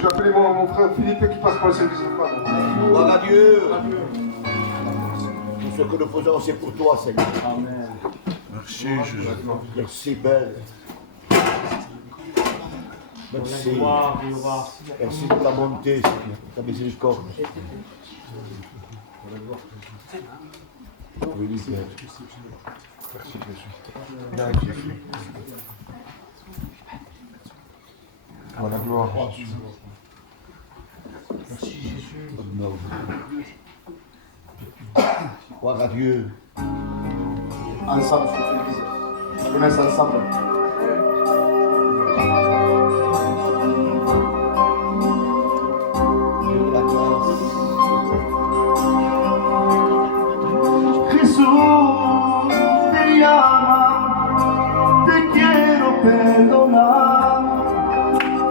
Je vais appeler mon frère Philippe qui passe pour le service de femme. Gloire à Dieu. Tout ce que nous faisons, c'est pour toi, Seigneur. Amen. Merci, Jésus. Merci, Père. Merci. Merci de ta bonté, Seigneur, de ta miséricorde. Oui, Père. Merci, Jésus. Merci, Jésus. Oh, la gloire. Merci Jésus. Gloire à Dieu. Ensemble, je fais l'église. Je laisse ensemble. La grâce. Jesús te llama, te quiero perdonar.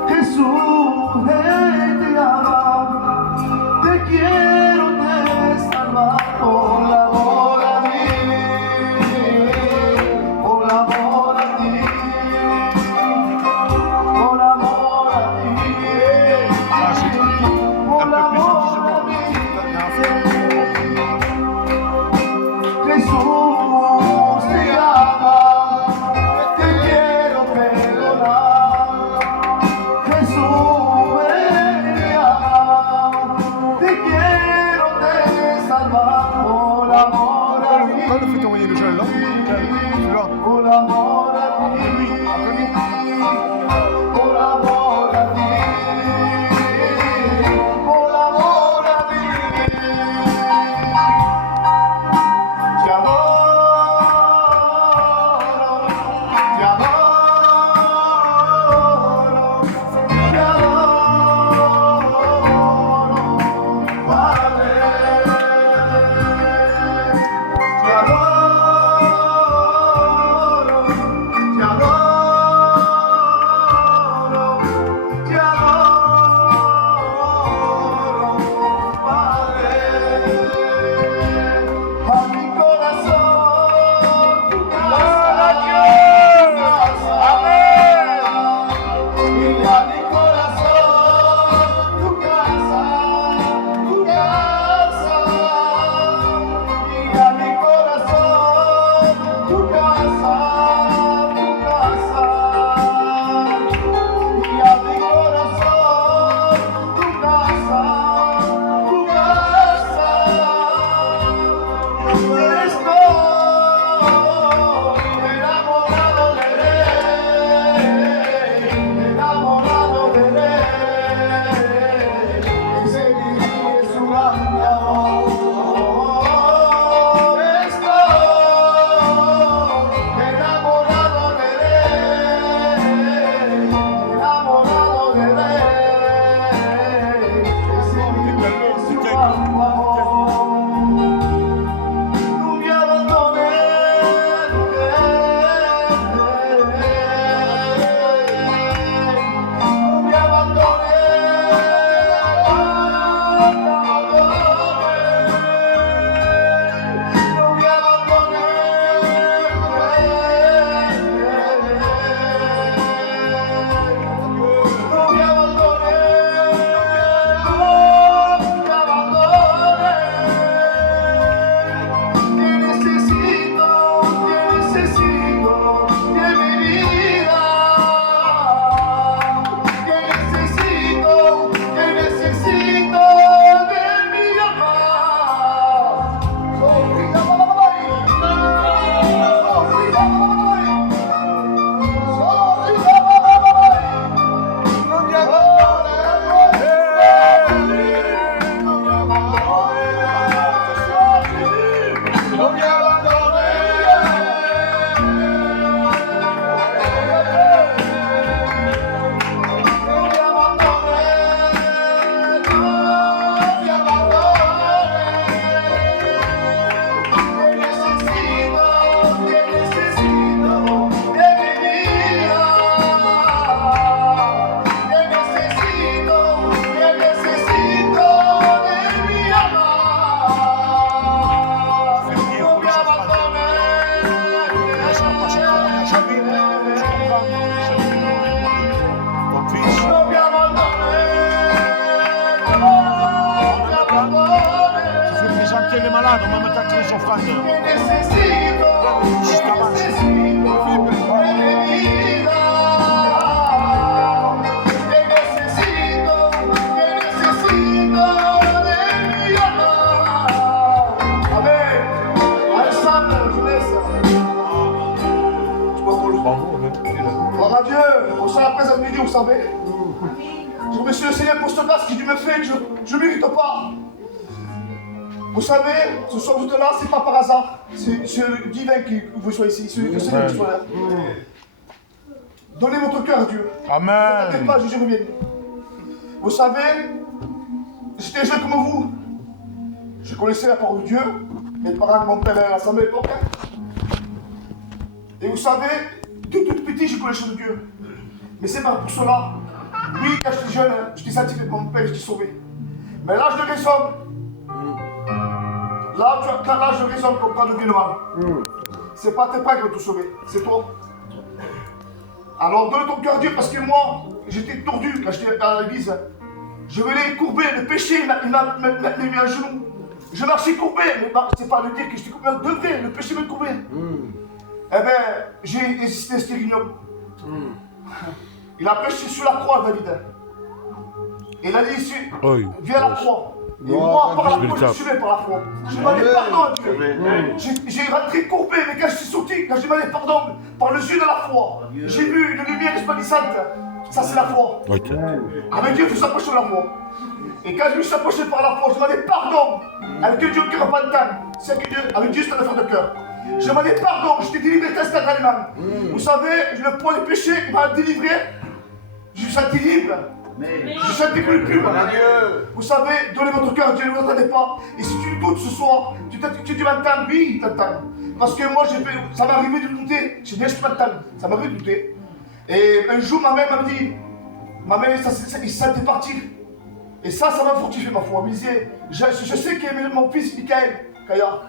Jesús te ama, te quiero te salvar por amor a mí, por amor a ti. sauver les malades, on va mettre à les offrandes. Te Gloire à Dieu, on sent la présence de Dieu, vous savez. Je remercie le Seigneur pour cette grâce que Dieu me fait, que je ne mérite pas. Vous savez, ce soir vous êtes là, c'est pas par hasard. C'est le divin que vous soyez ici, c'est le Seigneur qui soit là. Donnez votre cœur à Dieu. Amen. Ne t'inquiétez pas, je reviens. Vous savez, j'étais jeune comme vous. Je connaissais la parole de Dieu. Mes parents de mon père à l'Assemblée à l'époque. Et vous savez, de tout petit, je connais les choses de Dieu. Mais c'est pas pour cela. Oui, quand j'étais jeune, j'étais sanctifié de mon père, j'étais sauvé. Mais l'âge de raison, là, tu as l'âge de raison pour comprendre le bien et le mal. C'est pas tes pères qui vont te sauver, c'est toi. Alors donne ton cœur à Dieu parce que moi, j'étais tordu quand j'étais à l'église. Je venais courber, le péché, il m'a mis à genoux. Je marchais courbé, mais c'est pas de dire que j'étais courbé, de vrai, le péché me courbé. Eh bien, j'ai résisté stérignum. Il a péché sur la croix, David. Il a dit, viens à la croix. Et moi, par la croix, je suis suivi par la croix. Je demandé pardon à Dieu. J'ai rentré courbé, mais quand je suis sorti, quand j'ai demandé pardon, par le yeux de la foi, j'ai vu une lumière resplendissante. Ça, c'est la foi. Avec Dieu, il faut s'approcher de la foi. Et quand je me suis approché par la foi, je demandais pardon. Avec Dieu, cœur repentant. C'est que Dieu, avec Dieu, c'est un affaire de cœur. Je demandais pardon, je t'ai délivré instantanément. Vous savez, le poids du péché m'a délivré. Je suis senti libre. Je sentais que le plus. Vous savez, donnez votre cœur à Dieu, ne vous attendez pas. Et si tu doutes ce soir, tu m'entends, oui, il t'entend. Parce que moi, ça m'est arrivé de douter. J'ai dit, je m'entends. Ça m'est arrivé de douter. Et un jour, ma mère m'a dit, il se sentait partir. Et ça m'a fortifié ma foi. Il me disait, je sais que mon fils, Michael, Kaya,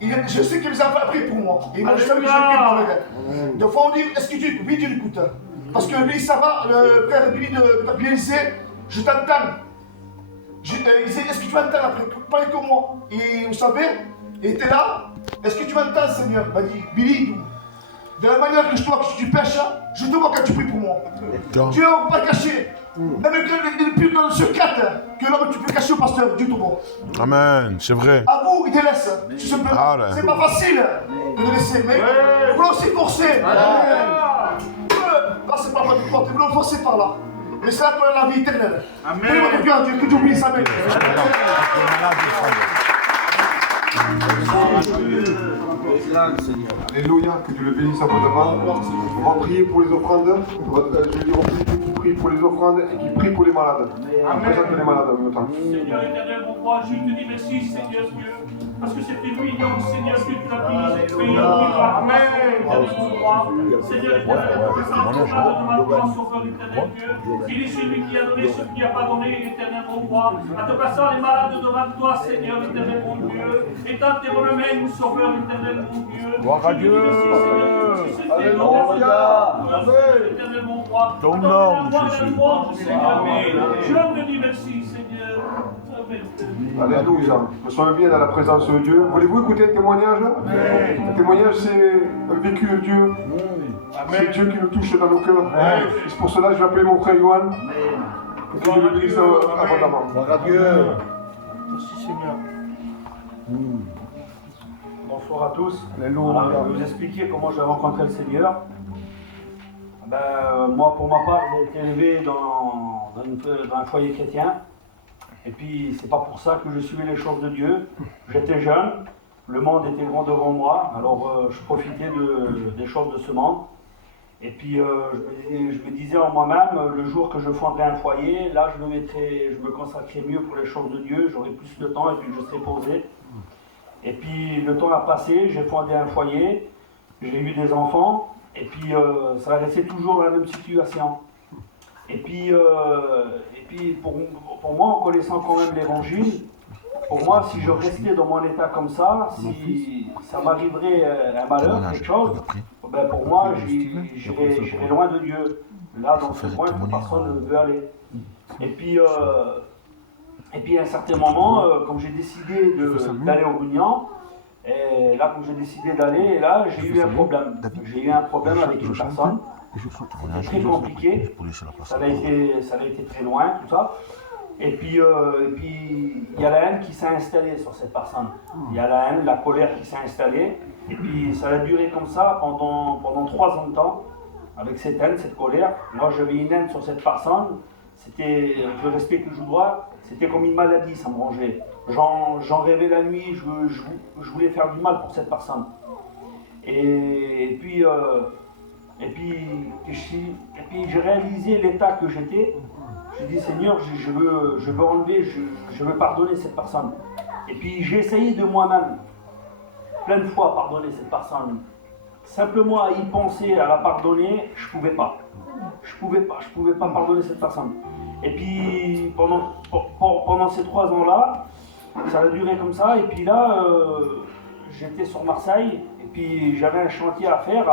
je sais qu'il les a appris pour moi. Et moi, je savais que je vais ma mère. Des fois, on dit, est-ce que Dieu, oui, Dieu l'écoute. Parce que lui, ça va, le frère Billy de Bielizé, je t'entends. Il disait, est-ce que tu m'entends après? Pareil que moi. Et vous savez, il était là, est-ce que tu m'entends, Seigneur? Il m'a dit, Billy, de la manière que je vois que tu pêches, je te vois quand tu pries pour moi. Dieu ne va pas cacher. Même que le plus dans le secret, que l'homme tu peux cacher au pasteur, Dieu te voit. Amen, c'est vrai. À vous, il te laisse. Tout simplement. C'est pas facile de le laisser, mais vous voulez aussi forcer. Là, c'est pas moi qui porte, vous voulez forcer par là. Mais c'est là qu'on a la vie éternelle. Amen. Votre cœur, Dieu, que tu oublies ça, mec. Alléluia, que Dieu le bénisse abondamment. On va prier pour les offrandes. Je vais dire qui prie pour les offrandes et qui prie pour les malades. On présente les malades en même temps. Seigneur éternel, mon roi, je te dis merci, Seigneur Dieu, parce que c'était lui, donc, Seigneur, que tu l'as mis. Amen. Mon roi, Seigneur éternel, de ma gloire, sauveur éternel Dieu. Il est celui qui a donné ce qui n'a pas donné, éternel, mon roi. En te passant les malades devant toi, Seigneur éternel, mon Dieu. Étends tes bonnes mains, sauveur éternel, mon Dieu. Gloire à Dieu. Alléluia. Éternel, mon roi. Ton nom, Jésus. Je te dis merci, Seigneur. Alléluia. Nous sommes bien dans la présence de Dieu. Voulez-vous écouter un témoignage? Un témoignage, c'est un vécu de Dieu. C'est Dieu qui nous touche dans nos cœurs. C'est pour cela que je vais appeler mon frère Yohan. Que Dieu le bénisse abondamment. Gloire à Dieu. Merci Seigneur. Bonsoir à tous. Alléluia. Alors, je vais vous expliquer comment j'ai rencontré le Seigneur. Moi, pour ma part, j'ai été élevé dans un foyer chrétien. Et puis, c'est pas pour ça que je suivais les choses de Dieu. J'étais jeune, le monde était grand devant moi, alors je profitais des choses de ce monde. Et puis, je me disais en moi-même, le jour que je fonderais un foyer, là, je me consacrerais mieux pour les choses de Dieu, j'aurais plus de temps et puis je serais posé. Et puis, le temps a passé, j'ai fondé un foyer, j'ai eu des enfants, et puis ça a resté toujours la même situation. Et puis pour moi, en connaissant quand même l'évangile, pour moi, si je restais dans mon état comme ça, si ça m'arriverait un malheur, quelque chose, ben pour moi, j'irais loin de Dieu. Là, dans ce point, personne ne veut aller. Et puis, Et puis à un certain moment, comme j'ai décidé d'aller au Brugnan, et là, comme j'ai décidé d'aller, là, j'ai eu un problème. J'ai eu un problème avec une personne. C'était très compliqué. Ça a été très loin, tout ça. Et puis, il y a la haine qui s'est installée sur cette personne. Il y a la haine, la colère qui s'est installée. Et puis, ça a duré comme ça pendant 3 ans de temps, avec cette haine, cette colère. Moi, j'avais une haine sur cette personne. C'était, je respecte que je dois, c'était comme une maladie, ça me rongeait. J'en rêvais la nuit, je voulais faire du mal pour cette personne. Et puis j'ai réalisé l'état que j'étais. J'ai dit Seigneur, je veux enlever, je veux pardonner cette personne. Et puis j'ai essayé de moi-même, plein de fois pardonner cette personne. Simplement à y penser, à la pardonner, je pouvais pas. Je pouvais pas pardonner cette personne. Et puis pendant ces 3 ans-là, ça a duré comme ça. Et puis là, j'étais sur Marseille. Et puis j'avais un chantier à faire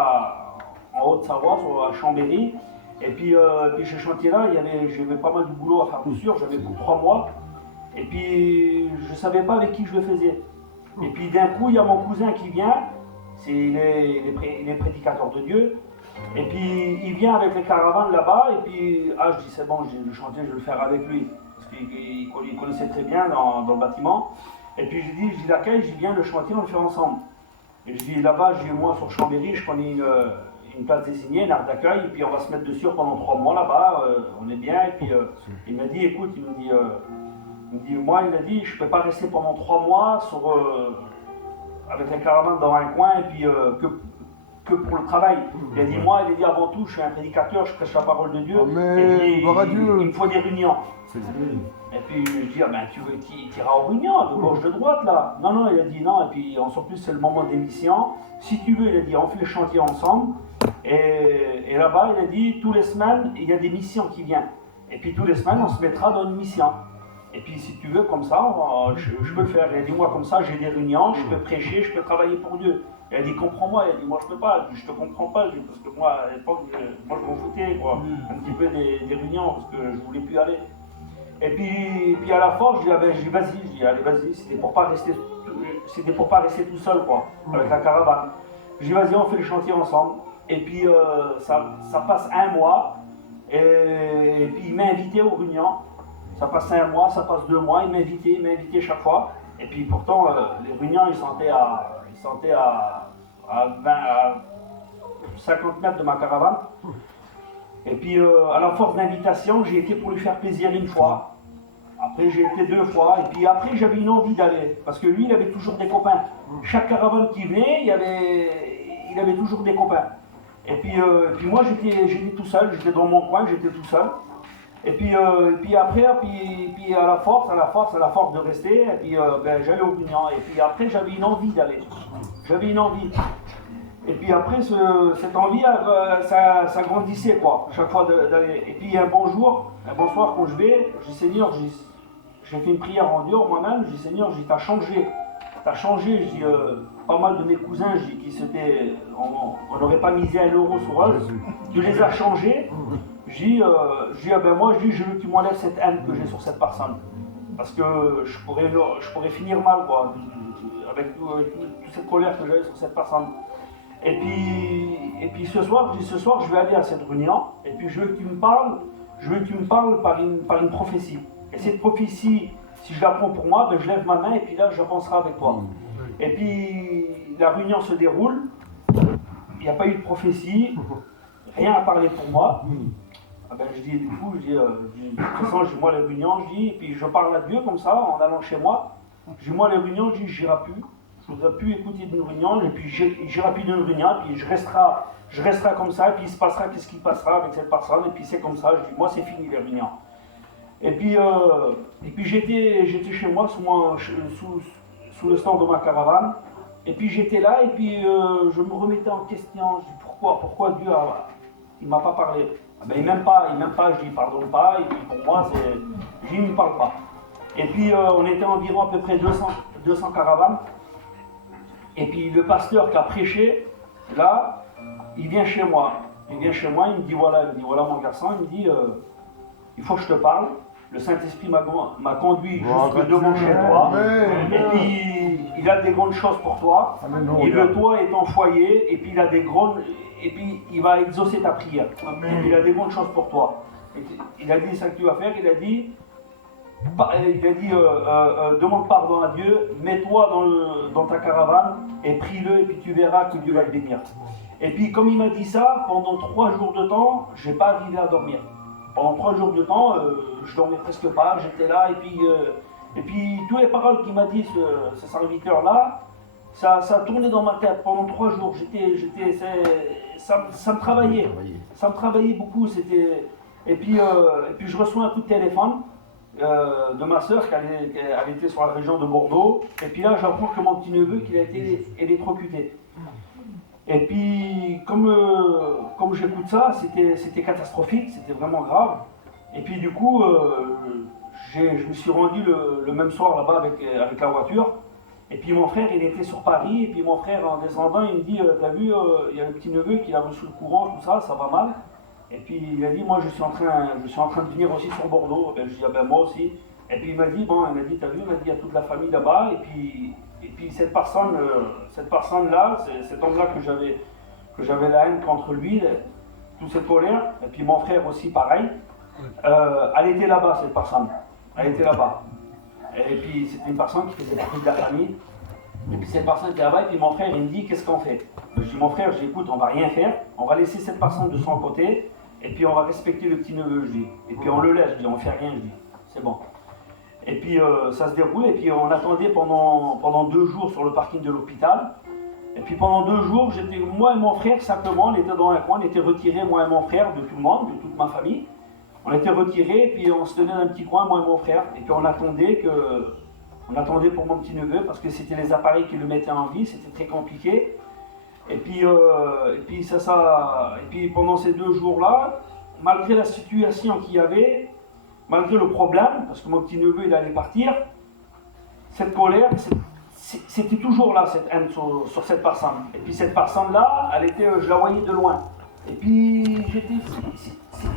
en Haute-Savoie, à Chambéry. Et puis ce chantier-là, j'avais pas mal de boulot à faire dessus. J'avais pour 3 mois. Et puis je ne savais pas avec qui je le faisais. Et puis d'un coup, il y a mon cousin qui vient. Il est prédicateur de Dieu. Et puis il vient avec les caravanes là-bas. Et puis je dis c'est bon, le chantier, je vais le faire avec lui. Parce qu'il connaissait très bien dans le bâtiment. Et puis je dis laquelle, je dis viens le chantier, on le fait ensemble. Et je dis là-bas, moi sur Chambéry, je connais une place désignée, une aire d'accueil, et puis on va se mettre dessus pendant 3 mois là-bas, on est bien. Et puis il m'a dit écoute, il m'a dit je peux pas rester pendant 3 mois avec les caravanes dans un coin et puis que pour le travail. Il a dit avant tout, je suis un prédicateur, je prêche la parole de Dieu. Et puis, il me faut des réunions. Et puis je dis tu iras aux réunions, de gauche, de droite là. Non, il a dit non, et puis en plus c'est le moment des missions. Si tu veux, il a dit on fait le chantier ensemble. Et là-bas, il a dit tous les semaines, il y a des missions qui viennent. Et puis tous les semaines, on se mettra dans une mission. Et puis si tu veux, comme ça, je peux le faire. Il a dit moi comme ça, j'ai des réunions, je peux prêcher, je peux travailler pour Dieu. Il a dit comprends-moi, il a dit moi je peux pas, je te comprends pas, parce que moi à l'époque, je m'en foutais quoi, un petit peu des réunions, parce que je voulais plus aller. Et puis à la force, je dis vas-y, allez vas-y, c'était pour pas rester tout seul quoi, avec la caravane. Je dis vas-y, on fait le chantier ensemble. Et puis ça passe 1 mois, et puis il m'a invité aux réunions. Ça passe 1 mois, ça passe 2 mois, il m'a invité chaque fois. Et puis pourtant, les réunions, ils sentaient à 50 mètres de ma caravane. Et puis à la force d'invitation, j'ai été pour lui faire plaisir 1 fois. Après, j'ai été 2 fois. Et puis après, j'avais une envie d'aller. Parce que lui, il avait toujours des copains. Chaque caravane qui venait, il avait toujours des copains. Et puis moi, j'étais tout seul. J'étais dans mon coin, j'étais tout seul. Et puis après, à la force de rester, et puis j'allais au Brugnan. Et puis après, j'avais une envie d'aller. Et puis après, cette envie, ça grandissait quoi, chaque fois d'aller. Et puis un bon soir, quand je vais, je dis Seigneur, j'ai fait une prière en Dieu moi-même, je dis Seigneur, t'as changé. Je dis pas mal de mes cousins, je dis qui s'étaient, on n'aurait pas misé 1 euro sur eux, tu les as changés. Je dis moi, je veux que tu m'enlèves cette haine que j'ai sur cette personne. Parce que je pourrais finir mal, quoi, avec toute cette colère que j'avais sur cette personne. Et puis ce soir, je vais aller à cette réunion, et puis je veux que tu me parles par une prophétie. Et cette prophétie, si je la prends pour moi, je lève ma main, et puis là, j'avancerai avec toi. Et puis la réunion se déroule, il n'y a pas eu de prophétie, rien à parler pour moi. Je dis du coup, de toute façon, moi les réunions, et puis je parle à Dieu comme ça, en allant chez moi. Je dis moi les réunions, j'irai plus. Je ne voudrais plus écouter d'une réunion, et puis j'irai plus d'une réunion, et puis je resterai comme ça, et puis il se passera qu'est-ce qui passera avec cette personne, et puis c'est comme ça. Je dis moi c'est fini les réunions. Et puis j'étais chez moi sous le stand de ma caravane, et puis j'étais là, et puis je me remettais en question. Je dis pourquoi Dieu il m'a pas parlé. Il m'aime pas, je dis pardonne pas, et puis pour moi, il ne me parle pas. Et puis on était environ à peu près 200 caravanes, et puis le pasteur qui a prêché, là, il vient chez moi, il me dit voilà mon garçon, il me dit il faut que je te parle, le Saint-Esprit m'a conduit jusque devant chez toi. Amen. Et puis, il a des grandes choses pour toi. Alléluia. Il veut toi et ton foyer. Et puis, il va exaucer ta prière. Et puis, il a des grandes choses pour toi. Et il a dit ça que tu vas faire. Il a dit, demande pardon à Dieu, mets-toi dans ta caravane et prie-le. Et puis, tu verras que Dieu va te bénir. Et puis, comme il m'a dit ça, pendant 3 jours de temps, je n'ai pas arrivé à dormir. Pendant 3 jours de temps, je dormais presque pas, j'étais là, et puis toutes les paroles qu'il m'a dit ce serviteur-là, ça tournait dans ma tête pendant 3 jours. Ça me travaillait beaucoup. Et puis je reçois un coup de téléphone de ma soeur, elle était sur la région de Bordeaux, et puis là j'apprends que mon petit-neveu qu'il a été électrocuté. Et puis, comme j'écoute ça, c'était catastrophique, c'était vraiment grave. Et puis du coup, je me suis rendu le même soir là-bas avec la voiture. Et puis mon frère, il était sur Paris. Et puis mon frère, en descendant, il me dit, t'as vu, il y a le petit neveu qui a reçu le courant, tout ça, ça va mal. Et puis il a dit, moi je suis en train de venir aussi sur Bordeaux. Ben, je dis, ah ben moi aussi. Et puis il m'a dit, t'as vu, il y a toute la famille là-bas. Et puis cette personne-là, cet homme-là que j'avais la haine contre lui, toute cette colère, et puis mon frère aussi pareil, elle était là-bas, cette personne. Elle était là-bas. Et puis c'était une personne qui faisait partie de la famille. Et puis cette personne était là-bas, et puis mon frère il me dit, qu'est-ce qu'on fait? Je dis, mon frère, écoute, on va rien faire, on va laisser cette personne de son côté, et puis on va respecter le petit neveu, je dis. Et puis on le laisse, je dis, on fait rien, je dis. C'est bon. Et puis ça se déroule, et puis on attendait pendant 2 jours sur le parking de l'hôpital. Et puis pendant 2 jours, moi et mon frère simplement, on était dans un coin, on était retirés, moi et mon frère, de tout le monde, de toute ma famille. On était retirés, et puis on se tenait dans un petit coin, moi et mon frère. Et puis on attendait pour mon petit neveu, parce que c'était les appareils qui le mettaient en vie, c'était très compliqué. Et puis pendant ces 2 jours-là, malgré la situation qu'il y avait, malgré le problème, parce que mon petit neveu il allait partir, cette colère, c'était toujours là, cette haine sur cette personne. Et puis cette personne-là, je la voyais de loin. Et puis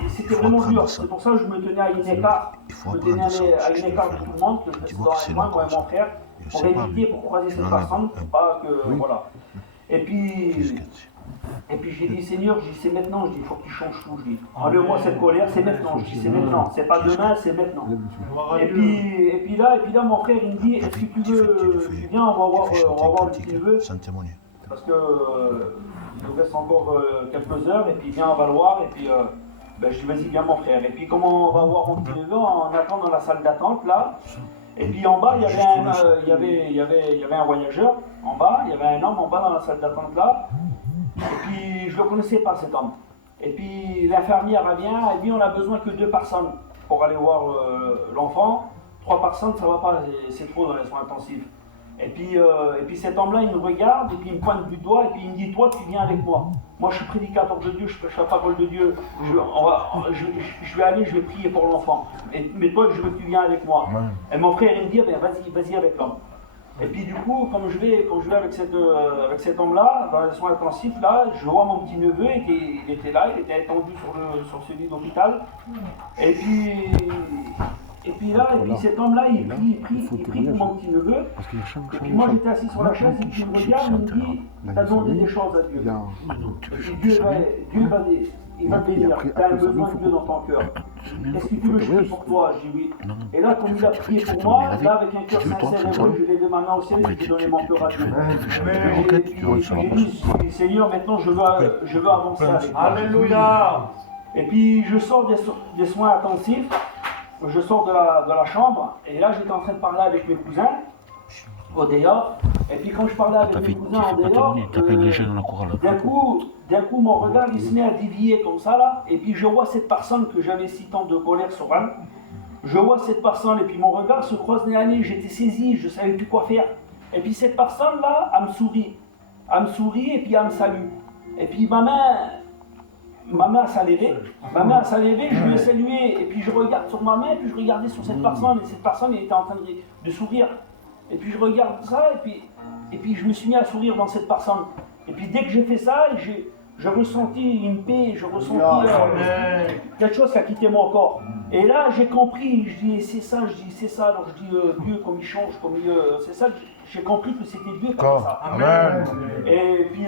c'était vraiment dur. C'est pour ça que je me tenais à une écart. Je me tenais à une écart de tout le monde, que je restais dans un coin, moi et mon frère, pour éviter, pour croiser cette personne, pour pas que. Voilà. Et puis j'ai dit, Seigneur, c'est maintenant, il faut que tu changes tout. Je dis, enlève-moi cette colère, c'est maintenant. Je dis, c'est maintenant, c'est pas demain, c'est maintenant. Et puis là, mon frère, il me dit, est-ce que tu viens, on va voir le petit neveu. Parce que il nous reste encore quelques heures, et puis viens, on va le voir, et puis je dis, vas-y, viens mon frère. Et puis comment on va voir mon petit neveu, on attend dans la salle d'attente, là. Et puis en bas, il y avait un voyageur, en bas, il y avait un homme en bas dans la salle d'attente, là. Et puis je ne le connaissais pas, cet homme. Et puis l'infirmière vient, elle dit, on a besoin que 2 personnes pour aller voir l'enfant. 3 personnes, ça ne va pas, c'est trop dans les soins intensifs. Et puis cet homme-là, il me regarde, et puis il me pointe du doigt, et puis il me dit, toi, tu viens avec moi. Moi, je suis prédicateur de Dieu, je prêche la parole de Dieu. Je vais aller, je vais prier pour l'enfant. Mais toi, je veux que tu viennes avec moi. Et mon frère, il me dit, vas-y avec l'homme. Et puis du coup, comme je vais avec cet homme-là, dans les soins intensifs, là, je vois mon petit neveu, il était là, il était étendu sur ce lit d'hôpital. Et puis cet homme-là, il prie pour mon petit neveu. Et puis moi, j'étais assis sur la chaise, et puis il me regarde, il me dit, t'as demandé des choses à Dieu. Et puis Dieu va te bénir, t'as un besoin de Dieu dans ton cœur. Est-ce que tu veux que je prie pour toi? Je dis oui. Et là, comme il a prié pour moi, là, avec un cœur sincère et vrai, je lève ma main au ciel et j'ai donné mon cœur à Dieu. J'ai dit, Seigneur, maintenant, je veux avancer avec toi. Alléluia. Et puis, je sors des soins intensifs. Je sors de la chambre, et là j'étais en train de parler avec mes cousins au dehors, et puis quand je parlais avec mes cousins au dehors, d'un coup mon regard il se met à dévier comme ça là, et puis je vois cette personne que j'avais si tant de colère sur elle, je vois cette personne, et puis mon regard se croise nez à nez, j'étais saisi, je savais plus quoi faire, et puis cette personne là, elle me sourit, et puis elle me salue, et puis ma main s'est levée, je lui ai salué, et puis je regarde sur ma main, et puis je regardais sur cette personne, et cette personne elle était en train de sourire. Et puis je regarde ça, et puis je me suis mis à sourire dans cette personne. Et puis dès que j'ai fait ça, j'ai ressenti une paix, j'ai ressenti quelque chose qui a quitté mon corps. Et là, j'ai compris, je dis, c'est ça, alors je dis, Dieu, comme il change, c'est ça, j'ai compris que c'était Dieu qui a fait ça. Amen. Et puis,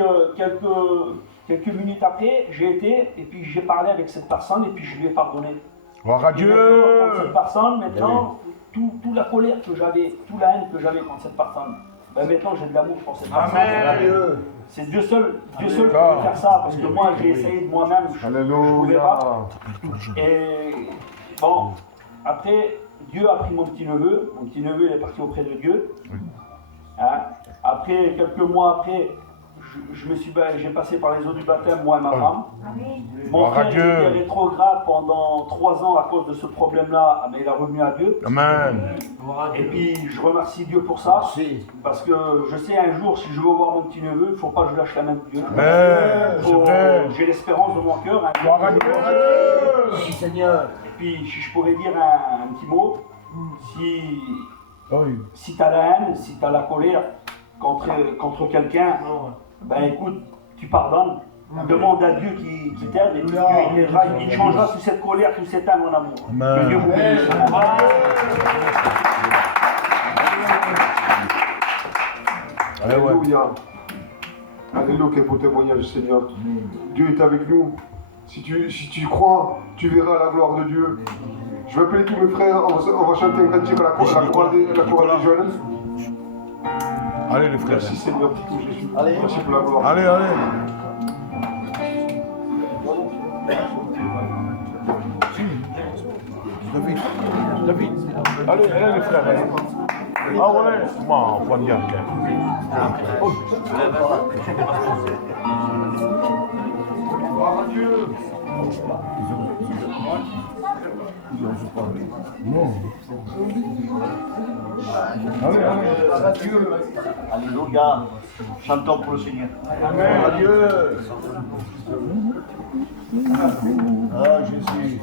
quelques minutes après, j'ai été, et puis j'ai parlé avec cette personne, et puis je lui ai pardonné. Gloire à Et Dieu. maintenant, contre cette personne, maintenant, toute la colère que j'avais, toute la haine que j'avais contre cette personne, ben maintenant j'ai de l'amour pour cette personne. C'est Dieu seul qui peut faire ça, parce que moi j'ai essayé de moi-même, je ne pouvais pas. Et bon, après, Dieu a pris mon petit neveu il est parti auprès de Dieu. Hein? Après, quelques mois après, j'ai passé par les eaux du baptême, moi et ma femme. Mon frère était rétrograde pendant 3 ans à cause de ce problème-là, mais il est revenu à Dieu. Amen. Et puis je remercie Dieu pour ça, parce que je sais un jour, si je veux voir mon petit neveu, il ne faut pas que je lâche la main de Dieu. J'ai l'espérance de mon cœur. Gloire à Dieu. Oui, Seigneur. Et puis si je pourrais dire un petit mot, si tu as la haine, si tu as la colère contre quelqu'un, ben écoute, tu pardonnes, demande à Dieu qui t'aide, et puis Dieu il t'aidera, il changera toute cette colère, toute cette âme en amour. Que Dieu vous bénisse. Alléluia. Alléluia, quel beau témoignage, Seigneur. Dieu est avec nous. Si tu crois, tu verras la gloire de Dieu. Je vais appeler tous mes frères, on va chanter un cantique à la chorale des jeunes. Allez les frères. Merci Seigneur pour tout Jésus. Merci pour la gloire. Allez, allez. David. Allez, allez les frères. Allez. Ah ouais. Moi, on va dire. Gloire à Dieu. Allez, allez. Alléluia. Chantons pour le Seigneur. Amen. Adieu. Ah, Jésus.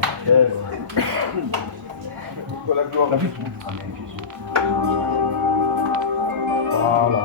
Pour la gloire. Amen, Jésus. Voilà.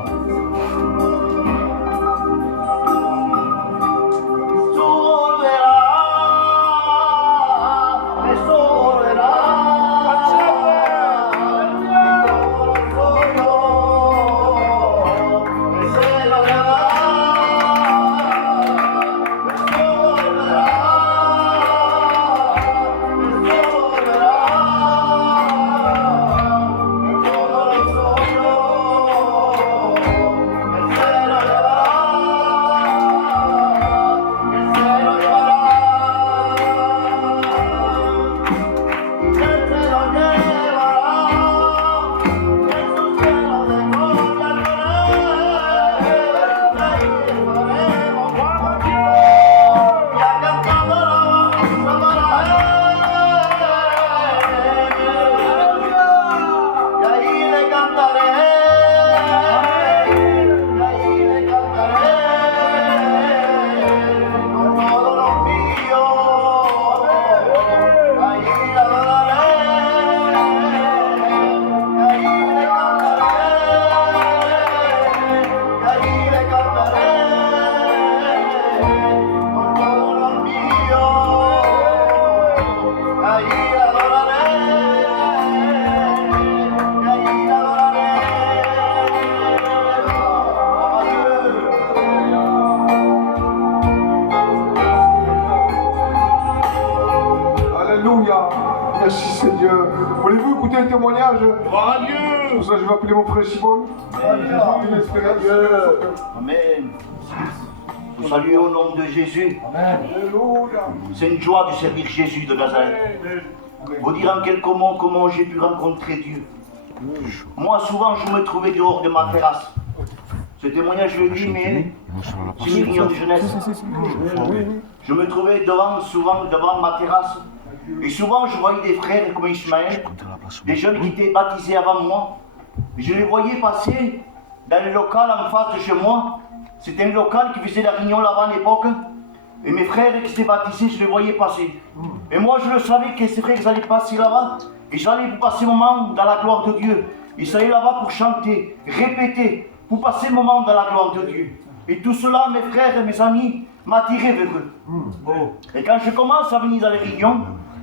Merci Seigneur. Voulez-vous écouter un témoignage? Gloire à Dieu. Pour ça, je vais appeler mon frère Simon. Amen. Vous saluez au nom de Jésus. C'est une joie de servir Jésus de Nazareth. Vous dire en quelques mots comment j'ai pu rencontrer Dieu. Moi, souvent, je me trouvais dehors de ma terrasse. Ce témoignage, je le dis, mais c'est une réunion de jeunesse. Je me trouvais souvent devant ma terrasse. Et souvent, je voyais des frères comme Ismaël, des jeunes qui étaient baptisés avant moi. Je les voyais passer dans le local en face de chez moi. C'était un local qui faisait la réunion là-bas à l'époque. Et mes frères qui étaient baptisés, je les voyais passer. Et moi, je le savais que ces frères allaient passer là-bas. Et j'allais passer un moment dans la gloire de Dieu. Ils allaient là-bas pour chanter, répéter, pour passer un moment dans la gloire de Dieu. Et tout cela, mes frères et mes amis, m'attiraient vers eux. Et quand je commence à venir dans les réunions,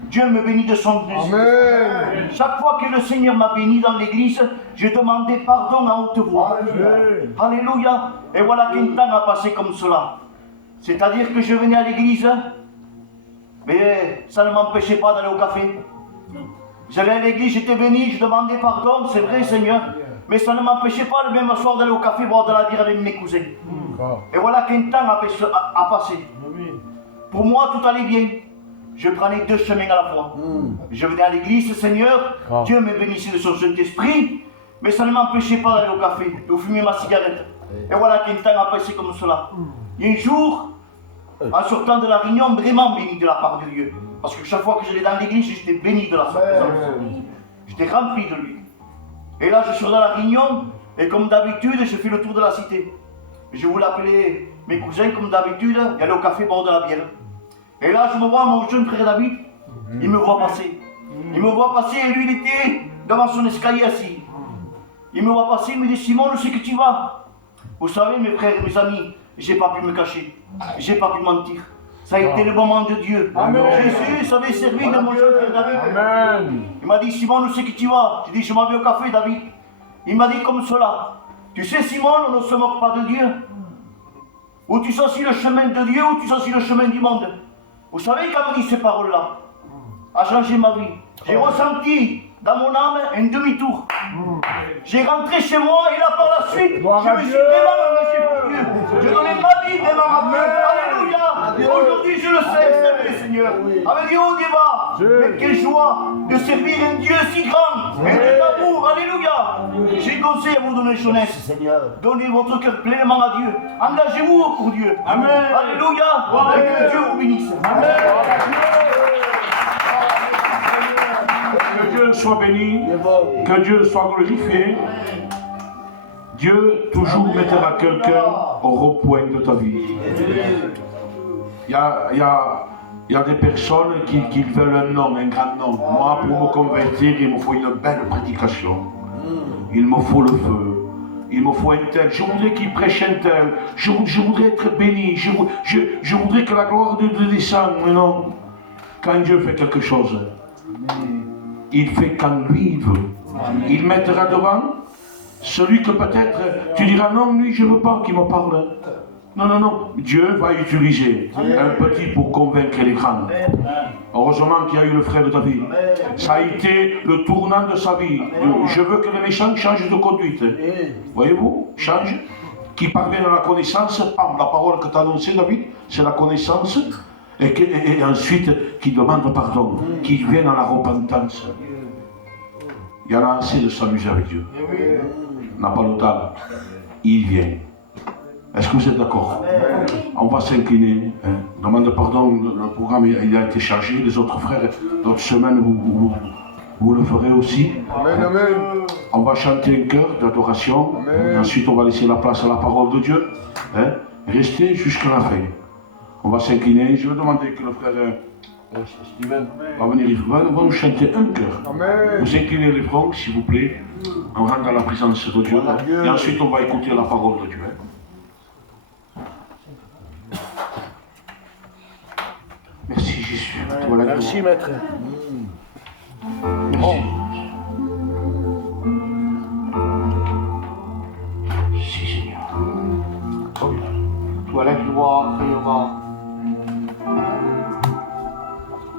Dieu me bénit de son esprit. Amen. Chaque fois que le Seigneur m'a béni dans l'église, j'ai demandé pardon à haute voix. Alléluia. Et voilà qu'un temps a passé comme cela. C'est-à-dire que je venais à l'église, mais ça ne m'empêchait pas d'aller au café. J'allais à l'église, j'étais béni, je demandais pardon, c'est vrai Seigneur, mais ça ne m'empêchait pas le même soir d'aller au café boire de la bière avec mes cousins. Et voilà qu'un temps a passé. Pour moi, tout allait bien. Je prenais 2 chemins à la fois. Je venais à l'église, Seigneur, Dieu me bénissait de son Saint-Esprit, mais ça ne m'empêchait pas d'aller au café, de fumer ma cigarette. Et voilà qu'un temps a passé comme cela. Et un jour, en sortant de la réunion, vraiment béni de la part de Dieu. Parce que chaque fois que j'allais dans l'église, j'étais béni de la présence. J'étais rempli de lui. Et là, je suis dans la réunion, et comme d'habitude, je fais le tour de la cité. Je voulais appeler mes cousins, comme d'habitude, et aller au café boire de la bière. Et là, je me vois mon jeune frère David, il me voit passer. Il me voit passer, et lui, il était devant son escalier assis. Il me voit passer, il me dit, Simon, où c'est que tu vas? Vous savez, mes frères et mes amis, j'ai pas pu me cacher. J'ai pas pu mentir. Ça a été le moment de Dieu. Amen. Jésus s'avait servi de mon jeune frère David. Amen. Il m'a dit, Simon, où c'est que tu vas? J'ai dit, je m'en vais au café, David. Il m'a dit comme cela, tu sais, Simon, on ne se moque pas de Dieu. Ou tu choisis le chemin de Dieu, ou tu choisis le chemin du monde. Vous savez, quand on dit ces paroles-là, a changé ma vie. J'ai ressenti dans mon âme un demi-tour. J'ai rentré chez moi et là par la suite, je me suis vraiment engagé pour Dieu. Je donnais ma vie vraiment à Dieu. Alléluia. Aujourd'hui, je le sais, c'est vrai, Seigneur. Avec Dieu au débat. Mais quelle joie de servir un Dieu si grand et de l'amour. Alléluia. J'ai conseil à vous donner jeunesse. Donnez votre cœur pleinement à Dieu. Engagez-vous pour Dieu. Amen. Alléluia. Et que Dieu vous bénisse. Amen. Que Dieu soit béni, que Dieu soit glorifié. Dieu toujours mettra quelqu'un au rond-point de ta vie. Il y a des personnes qui veulent un nom, un grand nom. Moi, pour me convertir, il me faut une belle prédication. Il me faut le feu. Il me faut un tel. Je voudrais qu'il prêche un tel. Je voudrais être béni. Je voudrais que la gloire de Dieu descende. Mais non. Quand Dieu fait quelque chose, il fait quand lui il veut. Il mettra devant celui que peut-être tu diras non, lui je ne veux pas qu'il me parle. Non, non, non. Dieu va utiliser un petit pour convaincre les grands. Heureusement qu'il y a eu le frère de David. Ça a été le tournant de sa vie. Je veux que les méchants changent de conduite. Voyez-vous, changent. Qui parviennent à la connaissance. La parole que tu as annoncée, David, c'est la connaissance. Et ensuite, qui demandent pardon, qui viennent à la repentance. Il y en a assez de s'amuser avec Dieu. On n'a pas le temps. Il vient. Est-ce que vous êtes d'accord? On va s'incliner. Demande pardon, le programme il a été chargé. Les autres frères, d'autres semaines, vous le ferez aussi. Amen, amen. On va chanter un chœur d'adoration. Ensuite, on va laisser la place à la parole de Dieu. Restez jusqu'à la fin. On va s'incliner. Je vais demander que le frère Steven va venir. Il va nous chanter un chœur. Amen. Vous inclinez les fronts, s'il vous plaît. On rentre dans la présence de Dieu. Et ensuite, on va écouter la parole de Dieu. Merci Jésus. Merci maître. Merci. Merci Seigneur. Toi la gloire et aura.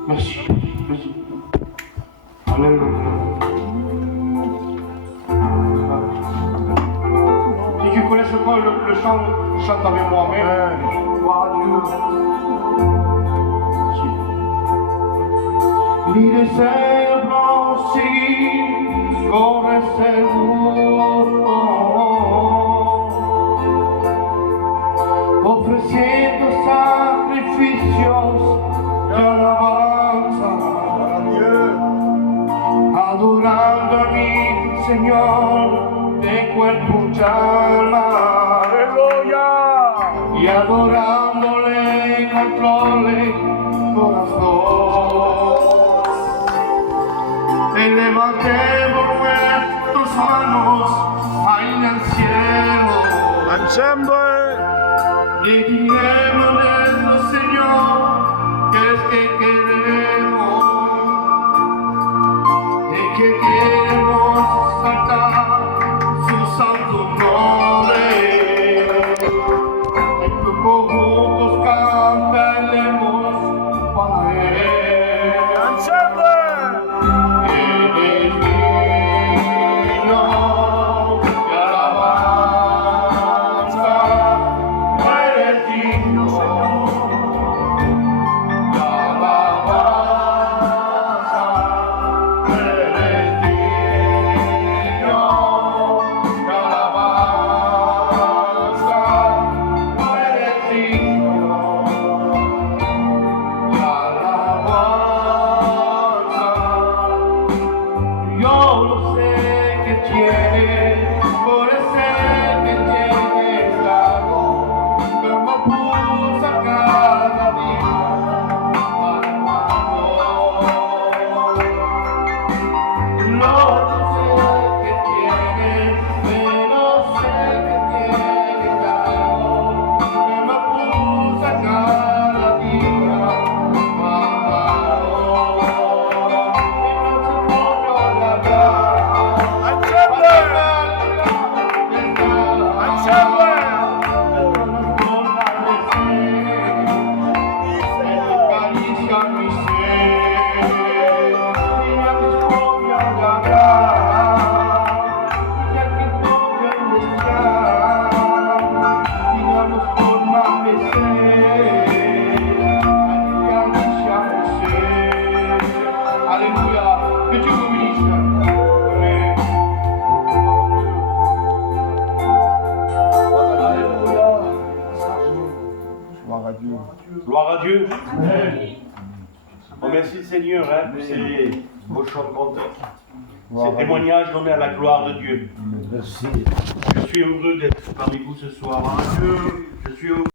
Merci. Jésus. Alléluia. Si tu connais le chant, chante avec moi. Amen. Gloire à Dieu. Mi deseo seguir corre seguro, ofreciendo sacrificios de alabanza, adorando a mi Señor de cuerpo y alma, y adorándole con todo el corazón. Levantemos nuestras manos ahí al cielo. Ensemble. Y diremos al Señor que es que queremos. que queremos saltar su santo nombre. Y que juntos cantaremos para Él. Él es digno de alabanza. Él es digno de alabanza. Él es digno de alabanza. Él es digno de alabanza. Yo lo sé que tienes, por ese que tienes algo, como pulsa cada día al amor. No sé que tienes, pero sé que tienes algo, como pulsa cada día al amor. Alléluia, que Dieu vous bénisse. Amen. Gloire à Dieu. Gloire à Dieu. Remercie le Seigneur hein, pour ces beaux chants de cantique. Ces témoignages donnés à la gloire de Dieu. Merci. Je suis heureux d'être parmi vous ce soir. Je suis heureux.